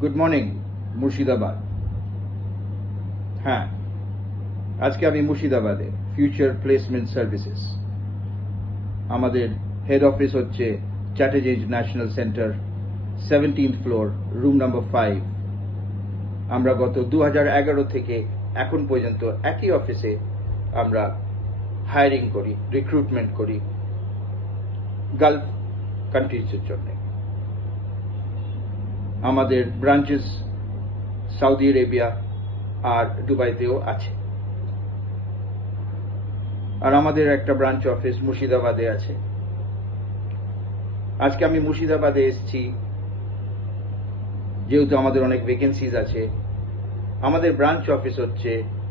Good morning Murshidabad. হ্যাঁ, আজকে আমি মুর্শিদাবাদে ফিউচার প্লেসমেন্ট সার্ভিসেস, আমাদের হেড অফিস হচ্ছে Chatterjee national centre, 17th floor, room number 5। আমরা গত 2011 থেকে এখন পর্যন্ত একই অফিসে আমরা হায়ারিং করি, রিক্রুটমেন্ট করি গালফ কান্ট্রিজের জন্য। আমাদের ব্রাঞ্চেস সৌদি আরবিয়া আর দুবাইতেও আছে, আর আমাদের একটা ব্রাঞ্চ অফিস মুর্শিদাবাদে আছে। আজকে আমি মুর্শিদাবাদে এসেছি যেহেতু আমাদের অনেক ভ্যাকেন্সিজ আছে। আমাদের ব্রাঞ্চ অফিস হচ্ছে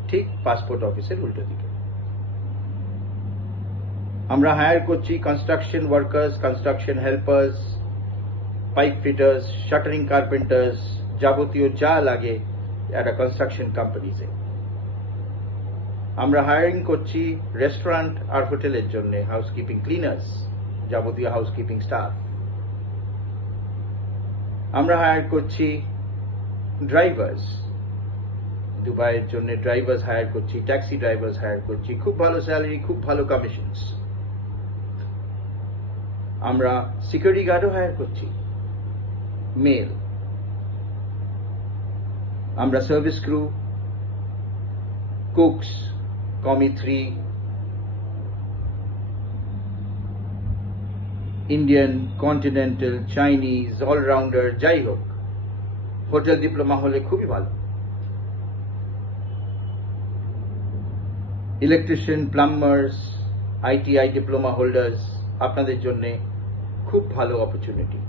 ঠিক পাসপোর্ট অফিসের উল্টো দিকে। আমরা হায়ার করছি construction workers, construction helpers, pipe fitters, shuttering carpenters, যাবতীয় যা লাগে একটা কনস্ট্রাকশন কোম্পানিজে। আমরা হায়ারিং করছি রেস্টুরেন্ট আর হোটেলের জন্য হাউসকিপিং ক্লিনার্স, যাবতীয় হাউসকিপিং স্টাফ। আমরা হায়ার করছি ড্রাইভার্স, দুবাইয়ের জন্য ড্রাইভার্স হায়ার করছি, ট্যাক্সি ড্রাইভার্স হায়ার করছি, খুব ভালো স্যালারি, খুব ভালো কমিশনস। আমরা সিকিউরিটি গার্ডও হায়ার করছি, মেল। আমরা সার্ভিস ক্রু, কুকস, কমি 3, ইন্ডিয়ান, কন্টিনেন্টাল, চাইনিজ, অলরাউন্ডার, যাই হোক, হোটেল ডিপ্লোমা হলে খুবই ভালো। ইলেকট্রিশিয়ান, প্লাম্বার্স, ITI ডিপ্লোমা হোল্ডার্স, আপনাদের জন্য খুব ভালো অপরচুনিটি।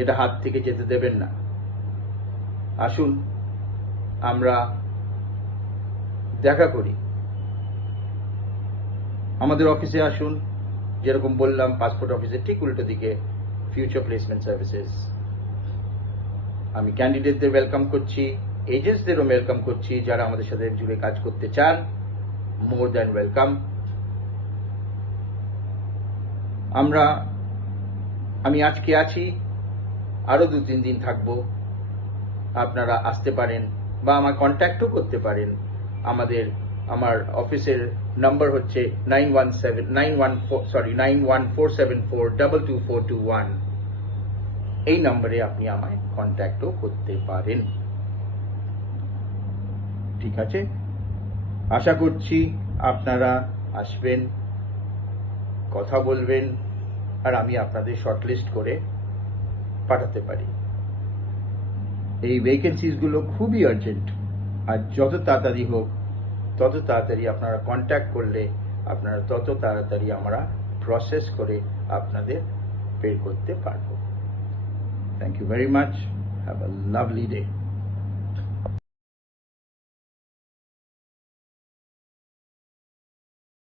এটা হাত থেকে যেতে দেবেন না। আসুন আমরা দেখা করি, আমাদের অফিসে আসুন। যেরকম বললাম, পাসপোর্ট অফিসের ঠিক উল্টো দিকে ফিউচার প্লেসমেন্ট সার্ভিসেস। আমি ক্যান্ডিডেটদের ওয়েলকাম করছি, এজেন্টসদেরও ওয়েলকাম করছি। যারা আমাদের সাথে জুড়ে কাজ করতে চান, মোর দ্যান ওয়েলকাম। আমি আজকে আছি, আরো 2-3 দিন থাকবো। আপনারা আসতে পারেন বা আমার কন্ট্যাক্টও করতে পারেন। আমার অফিসের নাম্বার হচ্ছে 9147422421। এই নম্বরে আপনি আমায় কন্ট্যাক্টও করতে পারেন। ঠিক আছে, আশা করছি আপনারা আসবেন, কথা বলবেন, আর আমি আপনাদের শর্টলিস্ট করে পাঠাতে পারি। এই ভ্যাকেন্সিসগুলো খুবই আর্জেন্ট, আর যত তাড়াতাড়ি হোক তত তাড়াতাড়ি আপনারা কন্ট্যাক্ট করলে আপনারা তত তাড়াতাড়ি আমরা প্রসেস করে আপনাদের বের করতে পারবো। Thank you very much. Have a lovely day.